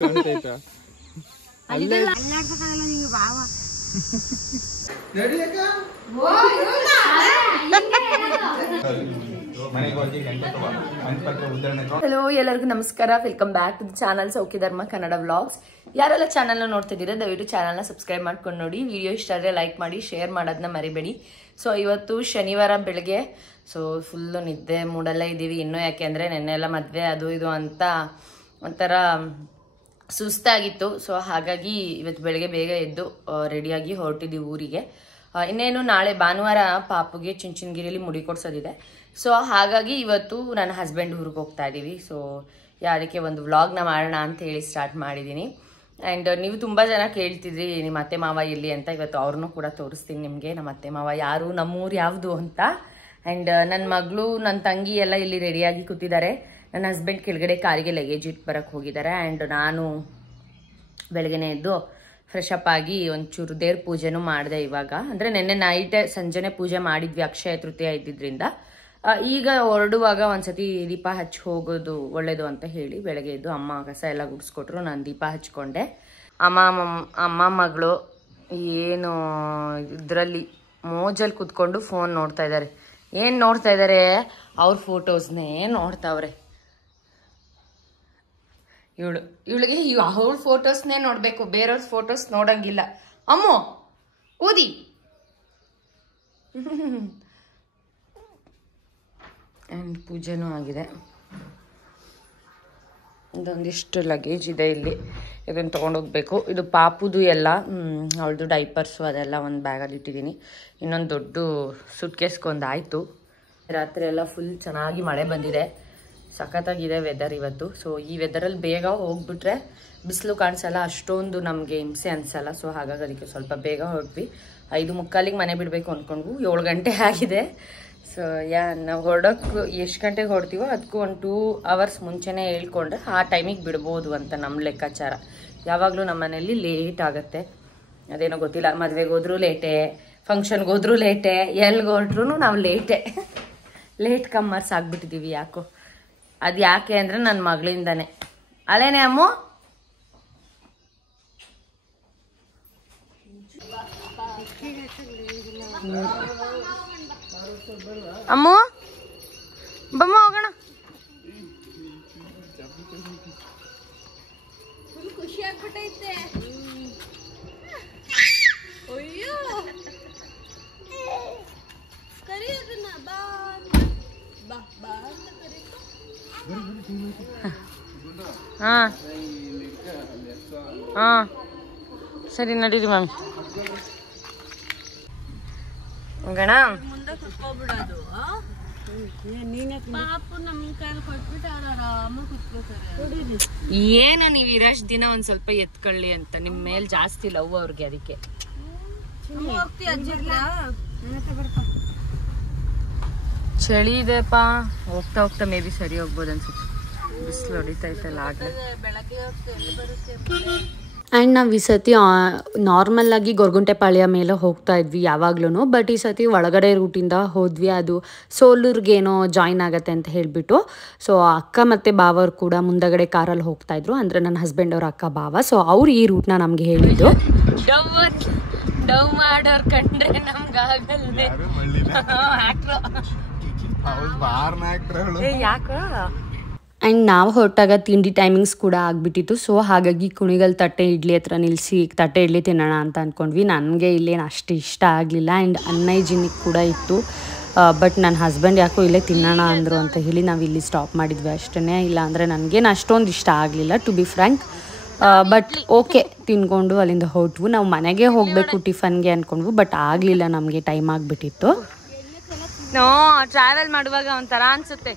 Hello, ಎಲ್ಲರಿಗೂ ನಮಸ್ಕಾರ. Welcome back to the channel Saukhya Dharma Kannada vlogs. ಯಾರೆಲ್ಲ ಚಾನಲ್ನ ನೋಡ್ತಿದ್ದೀರಾ ದಯವಿಟ್ಟು ಚಾನಲ್ನ ಸಬ್ಸ್ಕ್ರೈಬ್ ಮಾಡ್ಕೊಂಡು ನೋಡಿ. ವಿಡಿಯೋ ಇಷ್ಟ ಆದರೆ ಲೈಕ್ ಮಾಡಿ, ಶೇರ್ ಮಾಡೋದನ್ನ ಮರಿಬೇಡಿ. ಸೊ ಇವತ್ತು ಶನಿವಾರ ಬೆಳಗ್ಗೆ, ಸೊ ಫುಲ್ಲು ನಿದ್ದೆ ಮೂಡಲ್ಲ ಇದ್ದೀವಿ. ಇನ್ನೂ ಯಾಕೆ ಅಂದರೆ ನೆನ್ನೆ ಎಲ್ಲ ಮದುವೆ ಅದು ಇದು ಅಂತ ಒಂಥರ ಸುಸ್ತಾಗಿತ್ತು. ಸೊ ಹಾಗಾಗಿ ಇವತ್ತು ಬೆಳಗ್ಗೆ ಬೇಗ ಎದ್ದು ರೆಡಿಯಾಗಿ ಹೊರಟಿದ್ದೀವಿ ಊರಿಗೆ. ಇನ್ನೇನು ನಾಳೆ ಭಾನುವಾರ ಪಾಪುಗೆ ಚುಂಚನಗಿರಿಯಲ್ಲಿ ಮುಡಿ ಕೊಡ್ಸೋದಿದೆ. ಸೊ ಹಾಗಾಗಿ ಇವತ್ತು ನನ್ನ ಹಸ್ಬೆಂಡ್ ಊರಿಗೆ ಹೋಗ್ತಾ ಇದ್ದೀವಿ. ಸೊ ಅದಕ್ಕೆ ಒಂದು ವ್ಲಾಗ್ನ ಮಾಡೋಣ ಅಂತ ಹೇಳಿ ಸ್ಟಾರ್ಟ್ ಮಾಡಿದ್ದೀನಿ. ಆ್ಯಂಡ್ ನೀವು ತುಂಬ ಜನ ಕೇಳ್ತಿದ್ರಿ ನಿಮ್ಮ ಅತ್ತೆ ಮಾವ ಎಲ್ಲಿ ಅಂತ. ಇವತ್ತು ಅವ್ರನ್ನೂ ಕೂಡ ತೋರಿಸ್ತೀನಿ ನಿಮಗೆ, ನಮ್ಮ ಅತ್ತೆ ಮಾವ ಯಾರು, ನಮ್ಮೂರು ಯಾವುದು ಅಂತ. ಆ್ಯಂಡ್ ನನ್ನ ಮಗಳು, ನನ್ನ ತಂಗಿ ಎಲ್ಲ ಇಲ್ಲಿ ರೆಡಿಯಾಗಿ ಕೂತಿದ್ದಾರೆ. ನನ್ನ ಹಸ್ಬೆಂಡ್ ಕೆಳಗಡೆ ಕಾರಿಗೆ ಲಗೇಜ್ ಇಟ್ಟು ಬರೋಕ್ಕೆ ಹೋಗಿದ್ದಾರೆ. ಆ್ಯಂಡ್ ನಾನು ಬೆಳಗ್ಗೆನೇ ಎದ್ದು ಫ್ರೆಶ್ ಅಪ್ ಆಗಿ ಒಂಚೂರು ದೇವ್ರ ಪೂಜೆನೂ ಮಾಡಿದೆ. ಇವಾಗ ಅಂದರೆ ನೆನ್ನೆ ನೈಟ್ ಸಂಜೆನೆ ಪೂಜೆ ಮಾಡಿದ್ವಿ, ಅಕ್ಷಯ ತೃತೀಯ ಇದ್ದಿದ್ದರಿಂದ. ಈಗ ಹೊರಡುವಾಗ ಒಂದ್ಸತಿ ದೀಪ ಹಚ್ಚಿ ಹೋಗೋದು ಒಳ್ಳೇದು ಅಂತ ಹೇಳಿ ಬೆಳಗ್ಗೆ ಎದ್ದು ಅಮ್ಮ ಕಸ ಎಲ್ಲ ಗುಡಿಸ್ಕೊಟ್ರು, ನಾನು ದೀಪ ಹಚ್ಕೊಂಡೆ. ಅಮ್ಮ ಮಗಳು ಏನು ಇದರಲ್ಲಿ ಮೋಜಲ್ಲಿ ಕೂತ್ಕೊಂಡು ಫೋನ್ ನೋಡ್ತಾ ಇದ್ದಾರೆ. ಏನು ನೋಡ್ತಾ ಇದ್ದಾರೆ? ಅವ್ರ ಫೋಟೋಸ್ನೇ ನೋಡ್ತಾವ್ರೆ. ಇವಳಿಗೆ ಅವ್ರ ಫೋಟೋಸ್ನೇ ನೋಡಬೇಕು, ಬೇರೆಯವ್ರ ಫೋಟೋಸ್ ನೋಡಂಗಿಲ್ಲ. ಅಮ್ಮೋ ಕೂದಿ. ಆ್ಯಂಡ್ ಪೂಜೆನೂ ಆಗಿದೆ. ಇದೊಂದಿಷ್ಟು ಲಗೇಜ್ ಇದೆ ಇಲ್ಲಿ, ಇದನ್ನು ತೊಗೊಂಡೋಗ್ಬೇಕು. ಇದು ಪಾಪುದು ಎಲ್ಲ, ಅವಳದು ಡೈಪರ್ಸು ಅದೆಲ್ಲ ಒಂದು ಬ್ಯಾಗಲ್ಲಿ ಇಟ್ಟಿದ್ದೀನಿ. ಇನ್ನೊಂದು ದೊಡ್ಡ ಸುಟ್ಕೇಸ್ಗೊಂದು ಆಯಿತು. ರಾತ್ರಿ ಎಲ್ಲ ಫುಲ್ ಚೆನ್ನಾಗಿ ಮಳೆ ಬಂದಿದೆ, ಸಖತ್ತಾಗಿದೆ ವೆದರ್ ಇವತ್ತು. ಸೊ ಈ ವೆದರಲ್ಲಿ ಬೇಗ ಹೋಗ್ಬಿಟ್ರೆ ಬಿಸಿಲು ಕಾಣಿಸಲ್ಲ, ಅಷ್ಟೊಂದು ನಮಗೆ ಹಿಂಸೆ ಅನಿಸಲ್ಲ. ಸೊ ಹಾಗಾಗಿ ಅದಕ್ಕೆ ಸ್ವಲ್ಪ ಬೇಗ ಹೊರಟ್ವಿ. 5:45 ಮನೆ ಬಿಡಬೇಕು ಅಂದ್ಕೊಂಡ್ವು, 7 ಗಂಟೆ ಆಗಿದೆ. ಸೊ ನಾವು ಹೊರಡೋಕ್ಕೆ ಎಷ್ಟು ಗಂಟೆಗೆ ಹೊರಡ್ತೀವೋ ಅದಕ್ಕೂ ಒಂದು 2 ಅವರ್ಸ್ ಮುಂಚೆನೇ ಹೇಳ್ಕೊಂಡ್ರೆ ಆ ಟೈಮಿಗೆ ಬಿಡ್ಬೋದು ಅಂತ ನಮ್ಮ ಲೆಕ್ಕಾಚಾರ. ಯಾವಾಗಲೂ ನಮ್ಮ ಮನೇಲಿ ಲೇಟ್ ಆಗುತ್ತೆ, ಅದೇನೋ ಗೊತ್ತಿಲ್ಲ. ಮದುವೆಗೆ ಹೋದ್ರೂ ಲೇಟೇ, ಫಂಕ್ಷನ್ಗೆ ಹೋದ್ರೂ ಲೇಟೇ, ಎಲ್ಲಿಗೆ ಹೊರಟ್ರೂ ನಾವು ಲೇಟೇ. ಲೇಟ್ ಕಮ್ಮರ್ಸ್ ಆಗಿಬಿಟ್ಟಿದ್ದೀವಿ. ಯಾಕೋ ಅದು ಯಾಕೆ ಅಂದರೆ ನನ್ನ ಮಗಳಿಂದಾನೆ. ಅಲ್ಲೇನೆ ಅಮ್ಮು? ಅಮ್ಮು ಬಮ್ಮ ಹೋಗೋಣ. ಖುಷಿ ಆಗ್ಬಿಟ್ಟೈತೆ. ಅಯ್ಯೋ ಕರಿಯೋದನ್ನ ಬಾ ಬಾ ಬಾ ಅಂತ ಕರೀತು. ಹಾಂ ಹಾಂ ಸರಿ ನಡೀರಿ ಮ್ಯಾಮ್. ಗಣ ಮುಂದೆ ಕುತ್ಕೋಬಿಡೋದು. ಏನೋ ನೀವು ಇರಷ್ಟು ದಿನ ಒಂದ್ ಸ್ವಲ್ಪ ಎತ್ಕೊಳ್ಳಿ ಅಂತ ನಿಮ್ಮ ಮೇಲೆ ಜಾಸ್ತಿ ಲವ್ ಅವ್ರಿಗೆ, ಅದಕ್ಕೆ. ಚಳಿ ಇದೆಪ್ಪ, ಹೋಗ್ತಾ ಹೋಗ್ತಾ ಮೇ ಬಿ ಸರಿ ಹೋಗ್ಬೋದು ಅನ್ಸುತ್ತೆ. ಬಿಸಿಲು ಹೊಡಿತೈತಲ್ಲ ಆಗಲೇ. ಆ್ಯಂಡ್ ನಾವು ಈ ಸತಿ ನಾರ್ಮಲ್ಲಾಗಿ ಗೊರಗುಂಟೆಪಾಳ್ಯ ಮೇಲೆ ಹೋಗ್ತಾ ಇದ್ವಿ ಯಾವಾಗ್ಲೂ. ಬಟ್ ಈ ಸತಿ ಒಳಗಡೆ ರೂಟಿಂದ ಹೋದ್ವಿ, ಅದು ಸೋಲೂರ್ಗೇನೋ ಜಾಯಿನ್ ಆಗತ್ತೆ ಅಂತ ಹೇಳಿಬಿಟ್ಟು. ಸೊ ಅಕ್ಕ ಮತ್ತು ಬಾವರು ಕೂಡ ಮುಂದಗಡೆ ಕಾರಲ್ಲಿ ಹೋಗ್ತಾಯಿದ್ರು, ಅಂದರೆ ನನ್ನ ಹಸ್ಬೆಂಡ್ ಅವ್ರ ಅಕ್ಕ ಬಾವ. ಸೊ ಅವ್ರು ಈ ರೂಟ್ನ ನಮಗೆ ಹೇಳಿದ್ದು. ಡವ್ ಮಾಡೋರ್ ಕಂಡ್ರೆ ನಮ್ಗಾಗಲ್ವೇ ಯಾಕ. ಆ್ಯಂಡ್ ನಾವು ಹೊರಟಾಗ ತಿಂಡಿ ಟೈಮಿಂಗ್ಸ್ ಕೂಡ ಆಗಿಬಿಟ್ಟಿತ್ತು. ಸೊ ಹಾಗಾಗಿ ಕುಣಿಗಲ್ ತಟ್ಟೆ ಇಡ್ಲಿ ಹತ್ರ ನಿಲ್ಲಿಸಿ ತಟ್ಟೆ ಇಡ್ಲಿ ತಿನ್ನೋಣ ಅಂತ ಅಂದ್ಕೊಂಡ್ವಿ. ನನಗೆ ಇಲ್ಲೇನು ಅಷ್ಟು ಇಷ್ಟ ಆಗಲಿಲ್ಲ, ಆ್ಯಂಡ್ ಅನ್ಹೈಜಿನಿಕ್ ಕೂಡ ಇತ್ತು. ಬಟ್ ನನ್ನ ಹಸ್ಬೆಂಡ್ ಯಾಕೋ ಇಲ್ಲೇ ತಿನ್ನೋಣ ಅಂದರು ಅಂತ ಹೇಳಿ ನಾವು ಇಲ್ಲಿ ಸ್ಟಾಪ್ ಮಾಡಿದ್ವಿ ಅಷ್ಟೇ. ಇಲ್ಲ ಅಂದರೆ ನನಗೇನು ಅಷ್ಟೊಂದು ಇಷ್ಟ ಆಗಲಿಲ್ಲ, to be frank. But okay, ತಿನ್ಕೊಂಡು ಅಲ್ಲಿಂದ ಹೊರಟ್ವು. ನಾವು ಮನೆಗೆ ಹೋಗಬೇಕು ಟಿಫನ್ಗೆ ಅಂದ್ಕೊಂಡ್ವು, ಬಟ್ ಆಗಲಿಲ್ಲ, ನಮಗೆ ಟೈಮ್ ಆಗಿಬಿಟ್ಟಿತ್ತು. ಟ್ರಾವೆಲ್ ಮಾಡುವಾಗ ಒಂಥರ ಅನಿಸುತ್ತೆ.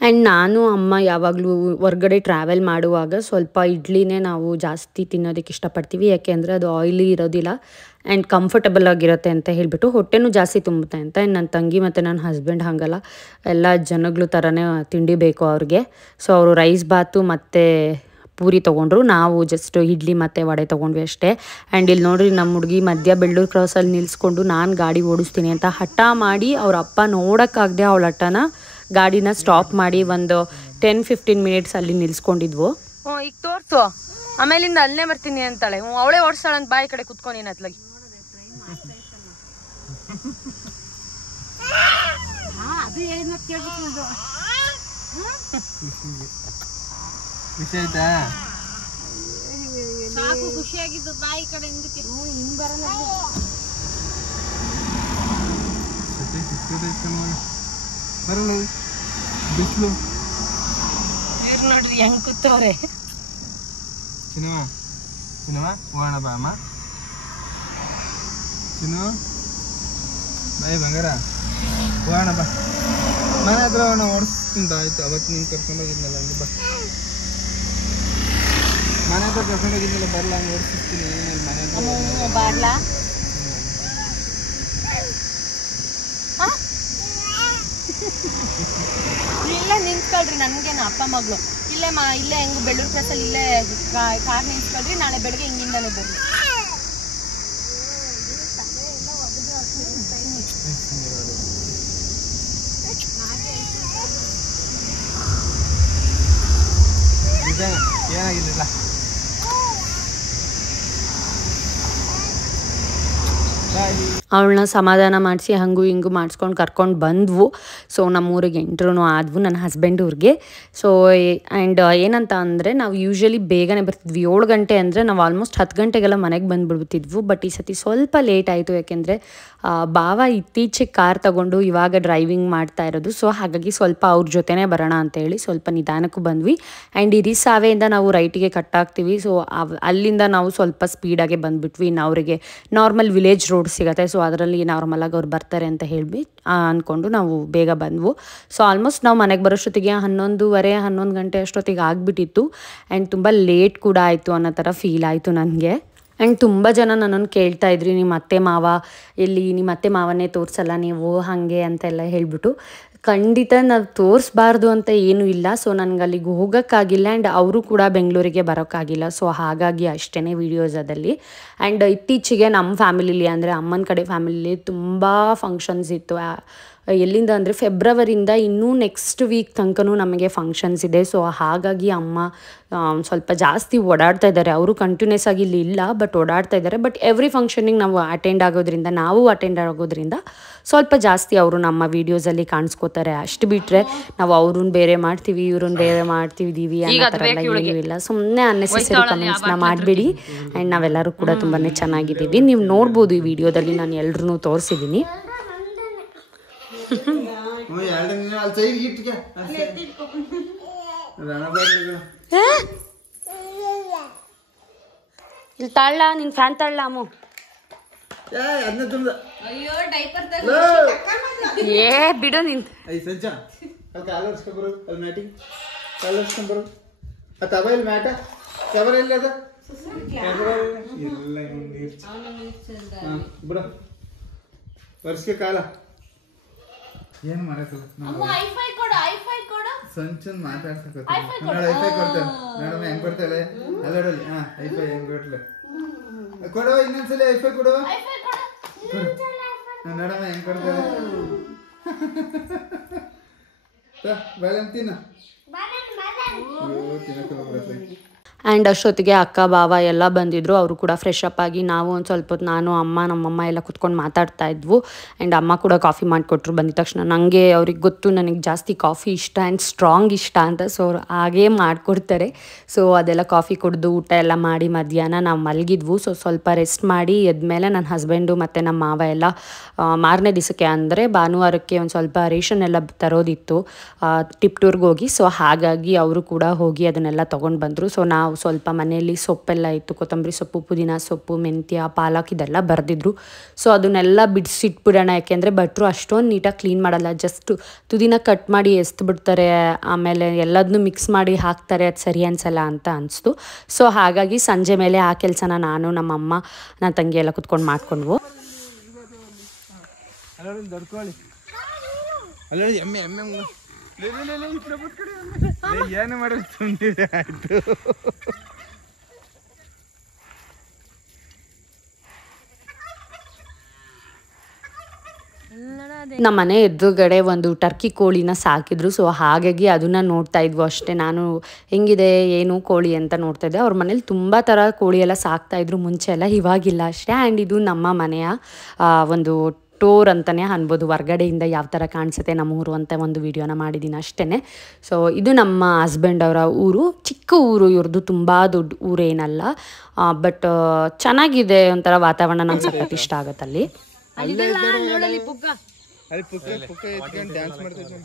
ಆ್ಯಂಡ್ ನಾನು ಅಮ್ಮ ಯಾವಾಗಲೂ ಹೊರ್ಗಡೆ ಟ್ರಾವೆಲ್ ಮಾಡುವಾಗ ಸ್ವಲ್ಪ ಇಡ್ಲಿನೇ ನಾವು ಜಾಸ್ತಿ ತಿನ್ನೋದಕ್ಕೆ ಇಷ್ಟಪಡ್ತೀವಿ. ಯಾಕೆಂದರೆ ಅದು ಆಯಿಲಿ ಇರೋದಿಲ್ಲ ಆ್ಯಂಡ್ ಕಂಫರ್ಟಬಲ್ ಆಗಿರುತ್ತೆ ಅಂತ ಹೇಳಿಬಿಟ್ಟು, ಹೊಟ್ಟೆನೂ ಜಾಸ್ತಿ ತುಂಬುತ್ತೆ ಅಂತ. ನನ್ನ ತಂಗಿ ಮತ್ತು ನನ್ನ ಹಸ್ಬೆಂಡ್ ಹಾಗಲ್ಲ, ಎಲ್ಲ ಜನಗಳು ಥರನೇ ತಿಂಡಿ ಬೇಕು ಅವ್ರಿಗೆ. ಸೊ ಅವರು ರೈಸ್ ಬಾತು ಮತ್ತು ಪೂರಿ ತೊಗೊಂಡ್ರು. ನಾವು ಜಸ್ಟ್ ಇಡ್ಲಿ ಮತ್ತು ವಡೆ ತೊಗೊಂಡ್ವಿ ಅಷ್ಟೇ. ಆ್ಯಂಡ್ ಇಲ್ಲಿ ನೋಡಿರಿ ನಮ್ಮ ಹುಡುಗಿ ಮಧ್ಯ ಬೆಳ್ಳೂರು ಕ್ರಾಸಲ್ಲಿ ನಿಲ್ಲಿಸ್ಕೊಂಡು ನಾನು ಗಾಡಿ ಓಡಿಸ್ತೀನಿ ಅಂತ ಹಠ ಮಾಡಿ ಅವ್ರ ಅಪ್ಪ ನೋಡೋಕ್ಕಾಗದೆ ಅವಳ ಹಠನ ಗಾಡಿನ ಸ್ಟಾಪ್ ಮಾಡಿ ಒಂದು 10-15 ಮಿನಿಟ್ಸ್ ಅಲ್ಲಿ ನಿಲ್ಸ್ಕೊಂಡಿದ್ವು. ಈಗ ತೋರ್ಸು, ಆಮೇಲಿಂದ ಅಲ್ಲೇ ಬರ್ತೀನಿ ಅಂತಾಳೆ. ಅವಳೇ ಓಡಿಸ್ತಾಳಂತ ಬಾಯಿ ಕಡೆ ಕುತ್ಕೊಂಡು ನೀನು ಅತ್ಲಾಗಿ. ಖುಷಿಯಾಗಿದ್ದು ಬಾಯಿ ಕಡೆ ಬರಲ್ಲ ಬಿಸಿಲು ಇವ್ರು ನೋಡ್ರಿ ಹೆಂಗ್ ಕೂತವ್ರೆ. ಚಿನ್ನವ ಹೋಗೋಣ ಬಾ ಅಮ್ಮ. ಚಿನ್ನು ಬಾಯ್ ಬಂಗಾರ ಹೋಗೋಣ ಬಾ. ಮನೆ ಹತ್ರ ಹೋಗೋಣ, ಓಡಿಸ್ತಿಂತ ಆಯ್ತು. ಅವತ್ತು ನೀನು ಕರ್ಕೊಂಡೋಗಿದ್ನಲ್ಲ ಹಂಗೆ ಬಾ. ಮನೆ ಹತ್ರ ಕರ್ಕೊಂಡೋಗಿದ್ನಲ್ಲ ಬರಲ್ಲ, ಹಂಗೆ ಓಡಿಸ್ತೀನಿ ಮನೆ ಹತ್ರ ಬಾರ್ಲಾ. ಇಲ್ಲೇ ನಿಂತ್ಕೊಳ್ರಿ, ನನ್ಗೇನು ಅಪ್ಪ ಮಗಳು ಇಲ್ಲೇ ಇಲ್ಲೇ ಹೆಂಗ್ ಬೆಳ್ಳೂರು ಕ್ರಾಸಲ್ಲಿ ಇಲ್ಲೇ ಕಾರ್ ನಿಂತ್ಕೊಳ್ರಿ. ನಾಳೆ ಬೆಳಗ್ಗೆ ಹಿಂಗಿಂದಾನೆ ಬರ್ರಿ. ಏನಾಗಿಲ್ಲ ಅವಳನ್ನ ಸಮಾಧಾನ ಮಾಡಿಸಿ ಹಂಗೂ ಹಿಂಗೂ ಮಾಡಿಸ್ಕೊಂಡು ಕರ್ಕೊಂಡು ಬಂದ್ವು. ಸೊ ನಮ್ಮೂರಿಗೆ ಎಂಟ್ರೂ ಆದವು ನನ್ನ ಹಸ್ಬೆಂಡ್ ಊರಿಗೆ. ಸೊ ಆ್ಯಂಡ್ ಏನಂತ ಅಂದರೆ ನಾವು ಯೂಶ್ವಲಿ ಬೇಗನೆ ಬರ್ತಿದ್ವಿ. 7 ಗಂಟೆ ಅಂದರೆ ನಾವು ಆಲ್ಮೋಸ್ಟ್ 10 ಗಂಟೆಗೆಲ್ಲ ಮನೆಗೆ ಬಂದುಬಿಡ್ತಿದ್ವು. ಬಟ್ ಈ ಸತಿ ಸ್ವಲ್ಪ ಲೇಟ್ ಆಯಿತು, ಯಾಕೆಂದರೆ ಭಾವ ಇತ್ತೀಚೆಗೆ ಕಾರ್ ತಗೊಂಡು ಇವಾಗ ಡ್ರೈವಿಂಗ್ ಮಾಡ್ತಾ ಇರೋದು. ಸೊ ಹಾಗಾಗಿ ಸ್ವಲ್ಪ ಅವ್ರ ಜೊತೆನೇ ಬರೋಣ ಅಂತೇಳಿ ಸ್ವಲ್ಪ ನಿಧಾನಕ್ಕೂ ಬಂದ್ವಿ. ಆ್ಯಂಡ್ ಇರಿಸಾವೆಯಿಂದ ನಾವು ರೈಟಿಗೆ ಕಟ್ ಆಗ್ತೀವಿ. ಸೊ ಅಲ್ಲಿಂದ ನಾವು ಸ್ವಲ್ಪ ಸ್ಪೀಡಾಗೆ ಬಂದುಬಿಟ್ವಿ. ಇನ್ನು ಅವರಿಗೆ ನಾರ್ಮಲ್ ವಿಲೇಜ್ ರೋಡ್ ಸಿಗುತ್ತೆ. ಸೊ ಅದರಲ್ಲಿ ನಾರ್ಮಲಾಗಿ ಅವ್ರು ಬರ್ತಾರೆ ಅಂತ ಹೇಳಿ ಅಂದ್ಕೊಂಡು ನಾವು ಬೇಗ ಬಂದ್ವು. ಸೊ ಆಲ್ಮೋಸ್ಟ್ ನಾವು ಮನೆಗೆ ಬರೋಷ್ಟೊತ್ತಿಗೆ 11 ಗಂಟೆ ಅಷ್ಟೊತ್ತಿಗೆ ಆಗಿಬಿಟ್ಟಿತ್ತು. ಆ್ಯಂಡ್ ತುಂಬ ಲೇಟ್ ಕೂಡ ಆಯಿತು ಅನ್ನೋ ಥರ ಫೀಲ್ ಆಯಿತು ನನಗೆ. ಆ್ಯಂಡ್ ತುಂಬ ಜನ ನನ್ನನ್ನು ಕೇಳ್ತಾ ಇದ್ರಿ, ನಿಮ್ಮ ಅತ್ತೆ ಮಾವ ಎಲ್ಲಿ, ನಿಮ್ಮ ಅತ್ತೆ ಮಾವನ್ನೇ ತೋರಿಸಲ್ಲ ನೀವು ಹಾಗೆ ಅಂತೆಲ್ಲ ಹೇಳಿಬಿಟ್ಟು. ಖಂಡಿತ ನಾವು ತೋರಿಸ್ಬಾರ್ದು ಅಂತ ಏನೂ ಇಲ್ಲ. ಸೊ ನನಗೆ ಅಲ್ಲಿಗೆ ಹೋಗೋಕ್ಕಾಗಿಲ್ಲ. ಆ್ಯಂಡ್ ಅವರು ಕೂಡ ಬೆಂಗಳೂರಿಗೆ ಬರೋಕ್ಕಾಗಿಲ್ಲ. ಸೊ ಹಾಗಾಗಿ ಅಷ್ಟೇ ವೀಡಿಯೋಸದಲ್ಲಿ. ಆ್ಯಂಡ್ ಇತ್ತೀಚೆಗೆ ನಮ್ಮ ಫ್ಯಾಮಿಲಿಲಿ ಅಂದರೆ ಅಮ್ಮನ ಕಡೆ ಫ್ಯಾಮಿಲಿಲಿ ತುಂಬ ಫಂಕ್ಷನ್ಸ್ ಇತ್ತು. ಎಲ್ಲಿಂದ ಅಂದರೆ ಫೆಬ್ರವರಿಯಿಂದ ಇನ್ನೂ ನೆಕ್ಸ್ಟ್ ವೀಕ್ ತನಕನೂ ನಮಗೆ ಫಂಕ್ಷನ್ಸ್ ಇದೆ. ಸೊ ಹಾಗಾಗಿ ಅಮ್ಮ ಸ್ವಲ್ಪ ಜಾಸ್ತಿ ಓಡಾಡ್ತಾ ಇದ್ದಾರೆ. ಅವರು ಕಂಟಿನ್ಯೂಸ್ ಆಗಿ ಇಲ್ಲಿ ಇಲ್ಲ, ಬಟ್ ಓಡಾಡ್ತಾ ಇದ್ದಾರೆ. ಬಟ್ ಎವ್ರಿ ಫಂಕ್ಷನಿಗೆ ನಾವು ಅಟೆಂಡ್ ಆಗೋದ್ರಿಂದ ಸ್ವಲ್ಪ ಜಾಸ್ತಿ ಅವರು ನಮ್ಮ ವೀಡಿಯೋಸಲ್ಲಿ ಕಾಣಿಸ್ಕೋತಾರೆ. ಅಷ್ಟು ಬಿಟ್ಟರೆ ನಾವು ಅವ್ರನ್ನ ಬೇರೆ ಮಾಡ್ತೀವಿ, ಇವ್ರನ್ನ ಬೇರೆ ಮಾಡ್ತಿದ್ದೀವಿ ಅನ್ನೋ ಥರ ಎಲ್ಲ ಏನೂ ಇಲ್ಲ. ಸುಮ್ಮನೆ ಅನ್ನೆಸೆಸರಿ ಕಮೆಂಟ್ಸ್ನ ಮಾಡಬೇಡಿ. ಆ್ಯಂಡ್ ನಾವೆಲ್ಲರೂ ಕೂಡ ತುಂಬಾ ಚೆನ್ನಾಗಿದ್ದೀವಿ. ನೀವು ನೋಡ್ಬೋದು ಈ ವಿಡಿಯೋದಲ್ಲಿ ನಾನು ಎಲ್ರೂ ತೋರಿಸಿದ್ದೀನಿ. ತಾಳ ನಿನ್ ಫ್ಯಾನ್ ತಾಳ ಅಮ್ಮ. ಏ ಬಿಡು ನಿನ್ ವರ್ಷಕ್ಕೆ ಕಾಲ ಏನು ಮಾಡಕ್ಕಲ್ಲ. ಸಂಚನ್ ಮಾತಾಡ್ಸಕ್ಕೆ ಐಫೈ ಕೊಡ್ತೇವೆ ಮೇಡಮ್. ಹೆಂಗ್ ಕೊಡ್ತೇವೆ ಅಲ್ಲಡಲ್ಲಿ? ಹಾ ಐಫೈ ಹೆಂಗ್ ಕೊಡ್ಲೆ ಕೊಡುವ, ಇನ್ನೊಂದ್ಸಲ ಐಫೈ ಕೊಡುವ ಮೇಡಮ್. ಹೆಂಗ್ ಕೊಡ್ತೇವೆ ಬಾಳೆಂತಿನ ತಿನ್ನಕ್ಕೆ. ಆ್ಯಂಡ್ ಅಷ್ಟೊತ್ತಿಗೆ ಅಕ್ಕ ಬಾವ ಎಲ್ಲ ಬಂದಿದ್ದರು. ಅವರು ಕೂಡ ಫ್ರೆಶ್ ಅಪ್ ಆಗಿ ನಾವು ಒಂದು ಸ್ವಲ್ಪ ಹೊತ್ತು ನಾನು ನಮ್ಮಮ್ಮ ಎಲ್ಲ ಕುತ್ಕೊಂಡು ಮಾತಾಡ್ತಾ ಇದ್ವು. ಆ್ಯಂಡ್ ಅಮ್ಮ ಕೂಡ ಕಾಫಿ ಮಾಡಿಕೊಟ್ರು ಬಂದಿದ ತಕ್ಷಣ. ನನಗೆ ಅವ್ರಿಗೆ ಗೊತ್ತು ನನಗೆ ಜಾಸ್ತಿ ಕಾಫಿ ಇಷ್ಟ ಆ್ಯಂಡ್ ಸ್ಟ್ರಾಂಗ್ ಇಷ್ಟ ಅಂತ. ಸೊ ಅವ್ರು ಹಾಗೇ ಮಾಡಿಕೊಡ್ತಾರೆ. ಸೊ ಅದೆಲ್ಲ ಕಾಫಿ ಕುಡಿದು ಊಟ ಎಲ್ಲ ಮಾಡಿ ಮಧ್ಯಾಹ್ನ ನಾವು ಮಲಗಿದ್ವು. ಸೊ ಸ್ವಲ್ಪ ರೆಸ್ಟ್ ಮಾಡಿ ಎದ್ಮೇಲೆ ನನ್ನ ಹಸ್ಬೆಂಡು ಮತ್ತು ನಮ್ಮ ಮಾವ ಎಲ್ಲ ಮಾರನೇ ದಿವಸಕ್ಕೆ ಅಂದರೆ ಭಾನುವಾರಕ್ಕೆ ಒಂದು ಸ್ವಲ್ಪ ರೇಷನ್ ಎಲ್ಲ ತರೋದಿತ್ತು ಟಿಪ್ಟೂರ್ಗೆ ಹೋಗಿ. ಸೊ ಹಾಗಾಗಿ ಅವರು ಕೂಡ ಹೋಗಿ ಅದನ್ನೆಲ್ಲ ತೊಗೊಂಡು ಬಂದರು. ಸೊ ನಾವು ಸ್ವಲ್ಪ ಮನೆಯಲ್ಲಿ ಸೊಪ್ಪೆಲ್ಲ ಇತ್ತು, ಕೊತ್ತಂಬರಿ ಸೊಪ್ಪು, ಪುದೀನ ಸೊಪ್ಪು, ಮೆಂತ್ಯ, ಪಾಲಕ್ ಇದೆಲ್ಲ ಬರೆದಿದ್ರು. ಸೊ ಅದನ್ನೆಲ್ಲ ಬಿಡಿಸಿಟ್ಬಿಡೋಣ, ಯಾಕೆಂದರೆ ಭಟ್ರು ಅಷ್ಟೊಂದು ನೀಟಾಗಿ ಕ್ಲೀನ್ ಮಾಡಲ್ಲ. ಜಸ್ಟ್ ತುದಿನ ಕಟ್ ಮಾಡಿ ಎಸ್ದು ಬಿಡ್ತಾರೆ, ಆಮೇಲೆ ಎಲ್ಲದನ್ನೂ ಮಿಕ್ಸ್ ಮಾಡಿ ಹಾಕ್ತಾರೆ. ಅದು ಸರಿ ಅನ್ಸಲ್ಲ ಅಂತ ಅನಿಸ್ತು. ಸೊ ಹಾಗಾಗಿ ಸಂಜೆ ಮೇಲೆ ಆ ಕೆಲಸನ ನಾನು, ನಮ್ಮಮ್ಮ, ನನ್ನ ತಂಗಿ ಎಲ್ಲ ಕುತ್ಕೊಂಡು ಮಾಡ್ಕೊಂಡ್ವು. ಏನು ಮಾಡಿದ್ರೆ ಸುಮ್ಮನೆ ಆಯ್ತು. ನಮ್ಮ ಮನೆ ಎದುರುಗಡೆ ಒಂದು ಟರ್ಕಿ ಕೋಳಿನ ಸಾಕಿದ್ರು. ಸೊ ಹಾಗಾಗಿ ಅದನ್ನ ನೋಡ್ತಾ ಇದ್ವು ಅಷ್ಟೇ. ನಾನು ಹೆಂಗಿದೆ ಏನು ಕೋಳಿ ಅಂತ ನೋಡ್ತಾ ಇದ್ದೆ. ಅವ್ರ ಮನೇಲಿ ತುಂಬ ಥರ ಕೋಳಿ ಎಲ್ಲ ಸಾಕ್ತಾ ಇದ್ರು ಮುಂಚೆ ಎಲ್ಲ, ಇವಾಗಿಲ್ಲ ಅಷ್ಟೇ. ಆ್ಯಂಡ್ ಇದು ನಮ್ಮ ಮನೆಯ ಒಂದು ಟೋರ್ ಅಂತಲೇ ಅನ್ಬೋದು. ಹೊರ್ಗಡೆಯಿಂದ ಯಾವ ಥರ ಕಾಣಿಸುತ್ತೆ ನಮ್ಮೂರು ಅಂತ ಒಂದು ವಿಡಿಯೋನ ಮಾಡಿದ್ದೀನಿ ಅಷ್ಟೇ. ಸೊ ಇದು ನಮ್ಮ ಹಸ್ಬೆಂಡ್ ಅವರ ಊರು, ಚಿಕ್ಕ ಊರು ಇವ್ರದ್ದು, ತುಂಬ ದೊಡ್ಡ ಊರೇನಲ್ಲ. ಬಟ್ ಚೆನ್ನಾಗಿದೆ, ಒಂಥರ ವಾತಾವರಣ ನಂಗೆ ಸಖತ್ ಇಷ್ಟ ಆಗುತ್ತಲ್ಲಿ. ಅಲ್ಲಿ ಪುಕ್ಕ ಎತ್ಕೊಂಡು ಡ್ಯಾನ್ಸ್ ಮಾಡ್ತಿದ್ದೆ.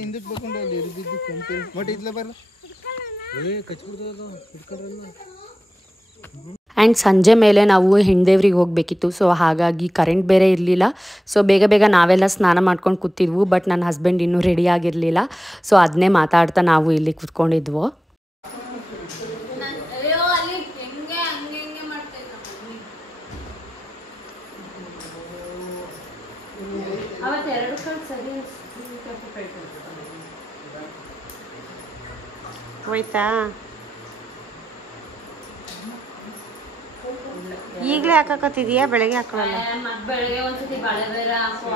ಹಿಂದಕ್ಕೆ ಬರ್ಕೊಂಡು ಅಲ್ಲಿ ಇರಿದಿದ್ದು ಕಂಪಿ ಬಟ್ ಇದ್ಲ ಬರಲ್ಲ. ಆ್ಯಂಡ್ ಸಂಜೆ ಮೇಲೆ ನಾವು ಹೆಣ್ದೇವ್ರಿಗೆ ಹೋಗಬೇಕಿತ್ತು. ಸೊ ಹಾಗಾಗಿ ಕರೆಂಟ್ ಬೇರೆ ಇರಲಿಲ್ಲ. ಸೊ ಬೇಗ ಬೇಗ ನಾವೆಲ್ಲ ಸ್ನಾನ ಮಾಡ್ಕೊಂಡು ಕೂತಿದ್ವು. ಬಟ್ ನನ್ನ ಹಸ್ಬೆಂಡ್ ಇನ್ನೂ ರೆಡಿ ಆಗಿರಲಿಲ್ಲ. ಸೊ ಅದನ್ನೇ ಮಾತಾಡ್ತಾ ನಾವು ಇಲ್ಲಿ ಕೂತ್ಕೊಂಡಿದ್ವು. ಹೋಯ್ತಾ? ಈಗಲೇ ಹಾಕಕತ್ತಿದೀಯಾ? ಬೆಳಗ್ಗೆ ಹಾಕೊಳ್ಳಲ್ಲ? ಬೆಳಗ್ಗೆ ಒಂದ್ಸತಿ ಬಾಳೆ ಬೇರೆ ಹಾಕೋ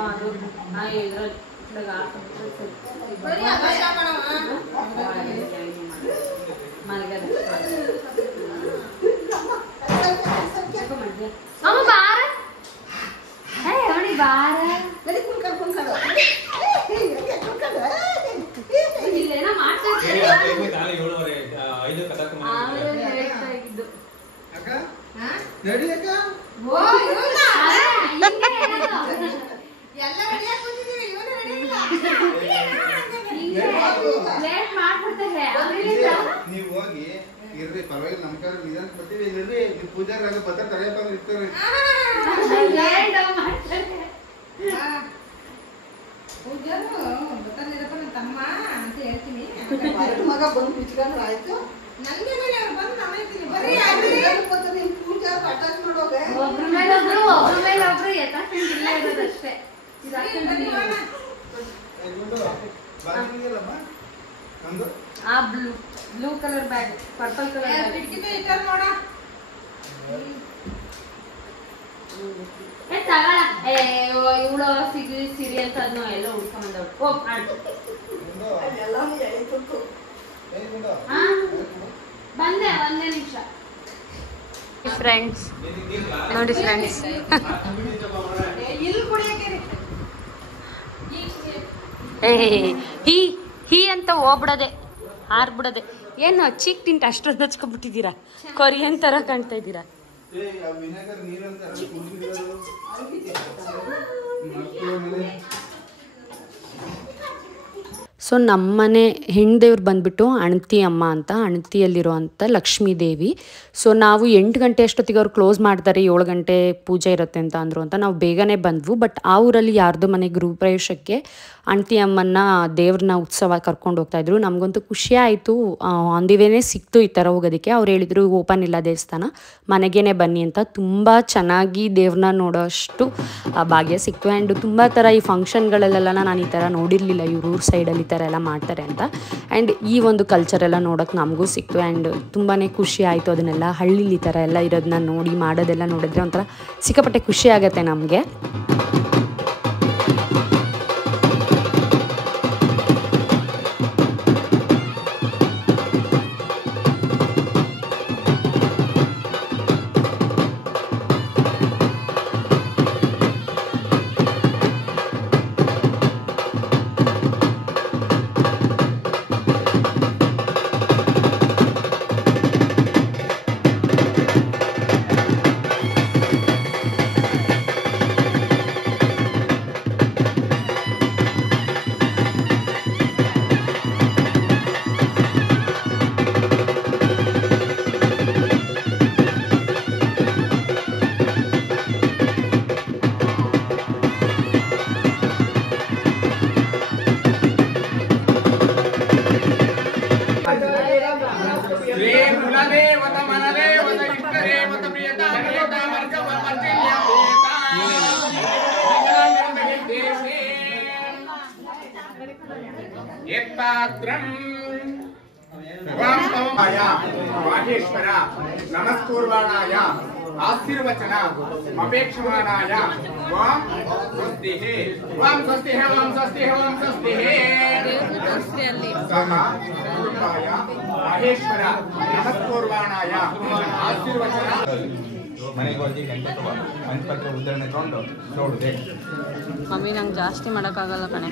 ನೀವು ಹೋಗಿ ಇರ್ರಿ, ಪರವಾಗಿಲ್ಲ, ನಮ್ಮ ಕಾಲ ನಿಧಾನ ಬರ್ತೀವಿ. ಇರ್ರಿ, ಪೂಜಾರಾಗ ಬತ್ತ ತಡೆಯಪ್ಪ ಇರ್ತಾರೆ. ತಮ್ಮ ಅಂತ ಹೇಳ್ತೀನಿ. ಮಗ ಬಂದು ಬಿಚ್ಕೊಂಡ್ರೆ ಆಯ್ತು. ನನಗೆ ಬಂದು ನಮೈತೀನಿ ಬರ್ರಿ. ಪೂಜಾ ಅಟ್ಯಾಚ್ ಮಾಡೋಗೆ ಒಬ್ರ ಮೇಲೆ ಒಬ್ರು ಯಥಾಸ್ಥಿಲ್ಲ ಇರೋದಷ್ಟೇ. ಆ blue colour bag, purple colour bag ನೋಡ. ಇವಳು ಸೀರಿಯಲ್ಸ್ ಅದನ್ನ ಎಲ್ಲ ಉಳ್ಕೊಂಡ್ಬಂದವ್ರು. ಬಂದೆ ಒಂದೇ ನಿಮಿಷ. ಫ್ರೆಂಡ್ಸ್ ನೋಡಿ ಫ್ರೆಂಡ್ಸ್, ಹೀ ಅಂತ ಹೋಗ್ಬಿಡದೆ, ಹಾರ್ಬಿಡದೆ. ಏನು ಚೀಕ್ ತಿಂಟ ಅಷ್ಟೊಂದು ಹಚ್ಕೊಬಿಟ್ಟಿದ್ದೀರಾ, ಕೊರಿಯನ್ ಥರ ಕಾಣ್ತಾ ಇದ್ದೀರಾ. ಸೊ ನಮ್ಮನೆ ಹೆಣ್ದೇವ್ರು ಬಂದುಬಿಟ್ಟು ಅಣತಿ ಅಮ್ಮ ಅಂತ, ಅಣತಿಯಲ್ಲಿರುವಂಥ ಲಕ್ಷ್ಮೀ ದೇವಿ. ಸೊ ನಾವು 8 ಗಂಟೆ ಅಷ್ಟೊತ್ತಿಗೆ ಅವ್ರು ಕ್ಲೋಸ್ ಮಾಡ್ತಾರೆ, 7 ಗಂಟೆ ಪೂಜೆ ಇರುತ್ತೆ ಅಂತ ಅಂದರು ಅಂತ ನಾವು ಬೇಗನೆ ಬಂದ್ವು. ಬಟ್ ಆ ಊರಲ್ಲಿ ಯಾರ್ದು ಮನೆ ಗೃಹಪ್ರವೇಶಕ್ಕೆ ಅಣತಿ ಅಮ್ಮನ ದೇವ್ರನ್ನ ಉತ್ಸವ ಕರ್ಕೊಂಡು ಹೋಗ್ತಾಯಿದ್ರು. ನಮಗಂತೂ ಖುಷಿ ಆಯಿತು. ಆನ್ ದಿ ವೇನೇ ಸಿಕ್ತು ಈ ಥರ ಹೋಗೋದಕ್ಕೆ. ಅವ್ರು ಹೇಳಿದ್ರು ಓಪನ್ ಇಲ್ಲ ದೇವಸ್ಥಾನ, ಮನೆಗೇ ಬನ್ನಿ ಅಂತ. ತುಂಬ ಚೆನ್ನಾಗಿ ದೇವ್ರನ್ನ ನೋಡೋಷ್ಟು ಭಾಗ್ಯ ಸಿಕ್ತು. ಆ್ಯಂಡ್ ತುಂಬ ಥರ ಈ ಫಂಕ್ಷನ್ಗಳಲ್ಲೆಲ್ಲ ನಾನು ಈ ಥರ ನೋಡಿರಲಿಲ್ಲ, ಇವ್ರ ಊರು ಸೈಡಲ್ಲಿ ಈ ಥರ ಎಲ್ಲ ಮಾಡ್ತಾರೆ ಅಂತ. ಆ್ಯಂಡ್ ಈ ಒಂದು ಕಲ್ಚರ್ ಎಲ್ಲ ನೋಡೋಕ್ಕೆ ನಮಗೂ ಸಿಕ್ತು. ಆ್ಯಂಡ್ ತುಂಬಾ ಖುಷಿ ಆಯಿತು. ಅದನ್ನೆಲ್ಲ ಹಳ್ಳಿಲಿ ಈ ಥರ ಎಲ್ಲ ಇರೋದನ್ನ ನೋಡಿ, ಮಾಡೋದೆಲ್ಲ ನೋಡಿದ್ರೆ ಒಂಥರ ಸಿಕ್ಕಾಪಟ್ಟೆ ಖುಷಿ ಆಗುತ್ತೆ ನಮಗೆ. ಮಾಹೇಶ್ವರ ನಮಸ್ಕೂರ್ವಾಣಾಯ ಆಶೀರ್ವಚನ ಅಪೇಕ್ಷಮಾಣಾಯ ವಾಂ ಸ್ವಸ್ತಿ ವಾಂ ಸ್ವಸ್ತಿ ವಾಂ ಸ್ವಸ್ತಿ ವಾಂ ಸ್ವಸ್ತಿ ಕುಟುಂಬಾಯ ಮಹೇಶ್ವರ ನಮಸ್ಕೂರ್ವಾಣಾಯ ಆಶೀರ್ವಚನ ಮನೆಗೆ ಹೋಗಿ ಗಂಟೆ ತಗೋ ಗಣಪತಿ ಉದಾಹರಣೆ ತಗೊಂಡು ನೋಡಿದೆ ಮಮ್ಮಿ ನಂಗೆ ಜಾಸ್ತಿ ಮಾಡೋಕ್ಕಾಗಲ್ಲ ಕಣೆ.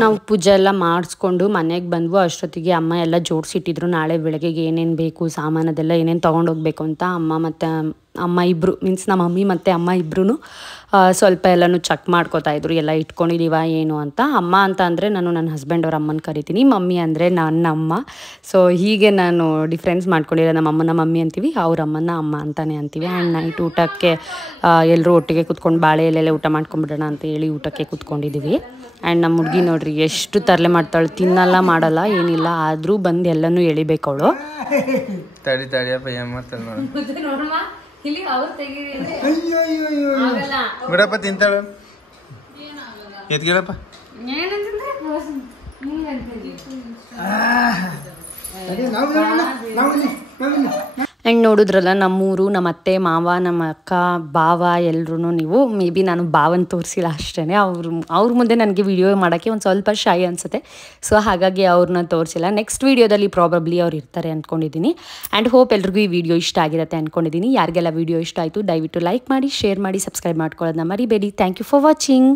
ನಾವು ಪೂಜೆ ಎಲ್ಲ ಮಾಡಿಸ್ಕೊಂಡು ಮನೆಗೆ ಬಂದ್ವು. ಅಷ್ಟೊತ್ತಿಗೆ ಅಮ್ಮ ಎಲ್ಲ ಜೋಡಿಸಿಟ್ಟಿದ್ರು ನಾಳೆ ಬೆಳಗ್ಗೆಗೆ ಏನೇನು ಬೇಕು ಸಾಮಾನದೆಲ್ಲ ಏನೇನು ತೊಗೊಂಡೋಗ್ಬೇಕು ಅಂತ. ಅಮ್ಮ ಇಬ್ಬರು ಮೀನ್ಸ್ ನಮ್ಮ ಮಮ್ಮಿ ಮತ್ತು ಅಮ್ಮ ಇಬ್ಬರೂ ಸ್ವಲ್ಪ ಎಲ್ಲನೂ ಚೆಕ್ ಮಾಡ್ಕೋತಾಯಿದ್ರು ಎಲ್ಲ ಇಟ್ಕೊಂಡಿದ್ದೀವ ಏನು ಅಂತ. ಅಮ್ಮ ಅಂತ ಅಂದರೆ ನಾನು ನನ್ನ ಹಸ್ಬೆಂಡ್ ಅವ್ರ ಅಮ್ಮನ ಕರಿತೀನಿ, ಮಮ್ಮಿ ಅಂದರೆ ನನ್ನ ಅಮ್ಮ. ಸೊ ಹೀಗೆ ನಾನು ಡಿಫ್ರೆನ್ಸ್ ಮಾಡ್ಕೊಂಡಿರೋ ನಮ್ಮ ಅಮ್ಮನ ಮಮ್ಮಿ ಅಂತೀವಿ, ಅವ್ರ ಅಮ್ಮನ ಅಮ್ಮ ಅಂತಲೇ ಅಂತೀವಿ. ಆ್ಯಂಡ್ ನೈಟ್ ಊಟಕ್ಕೆ ಎಲ್ಲರೂ ಒಟ್ಟಿಗೆ ಕೂತ್ಕೊಂಡು ಬಾಳೆ ಎಲೆಲೆ ಊಟ ಮಾಡ್ಕೊಂಬಿಡೋಣ ಅಂತ ಹೇಳಿ ಊಟಕ್ಕೆ ಕೂತ್ಕೊಂಡಿದ್ದೀವಿ. ಆ್ಯಂಡ್ ನಮ್ಮ ಹುಡುಗಿ ನೋಡ್ರಿ ಎಷ್ಟು ತರಲೆ ಮಾಡ್ತಾಳೆ, ತಿನ್ನಲ್ಲ ಮಾಡಲ್ಲ ಏನಿಲ್ಲ, ಆದರೂ ಬಂದು ಎಲ್ಲನೂ ಎಳಿಬೇಕು ಅವಳು. ತಡಿಯಪ್ಪ ಏನು ಮಾಡ್ತಾಳೆ ನೋಡಿ. ಬಿಡಪ್ಪ ತಿಂತಾಳು ಎತ್ಗಿಡಪ್ಪ. ಆ್ಯಂಡ್ ನೋಡಿದ್ರಲ್ಲ ನಮ್ಮೂರು, ನಮ್ಮ ಅತ್ತೆ ಮಾವ ನಮ್ಮ ಅಕ್ಕ ಬಾವ ಎಲ್ಲರೂ. ನೀವು ಮೇ ಬಿ ನಾನು ಬಾವನ ತೋರಿಸಿಲ್ಲ ಅಷ್ಟೇ, ಅವ್ರ ಮುಂದೆ ನನಗೆ ವಿಡಿಯೋ ಮಾಡೋಕ್ಕೆ ಒಂದು ಸ್ವಲ್ಪ ಶೈ ಅನಿಸುತ್ತೆ. ಸೊ ಹಾಗಾಗಿ ಅವ್ರನ್ನ ತೋರಿಸಿಲ್ಲ. ನೆಕ್ಸ್ಟ್ ವೀಡಿಯೋದಲ್ಲಿ ಪ್ರಾಬಬ್ಲಿ ಅವ್ರು ಇರ್ತಾರೆ ಅಂದ್ಕೊಂಡಿದ್ದೀನಿ. ಆ್ಯಂಡ್ ಹೋಪ್ ಎಲ್ರಿಗೂ ಈ ವಿಡಿಯೋ ಇಷ್ಟ ಆಗಿರುತ್ತೆ ಅಂದ್ಕೊಂಡಿದ್ದೀನಿ. ಯಾರಿಗೆಲ್ಲ ವಿಡಿಯೋ ಇಷ್ಟ ಆಯಿತು ದಯವಿಟ್ಟು ಲೈಕ್ ಮಾಡಿ, ಶೇರ್ ಮಾಡಿ, ಸಬ್ಸ್ಕ್ರೈಬ್ ಮಾಡ್ಕೊಳ್ಳೋದನ್ನ ಮರಿಬೇಡಿ. Thank you for watching.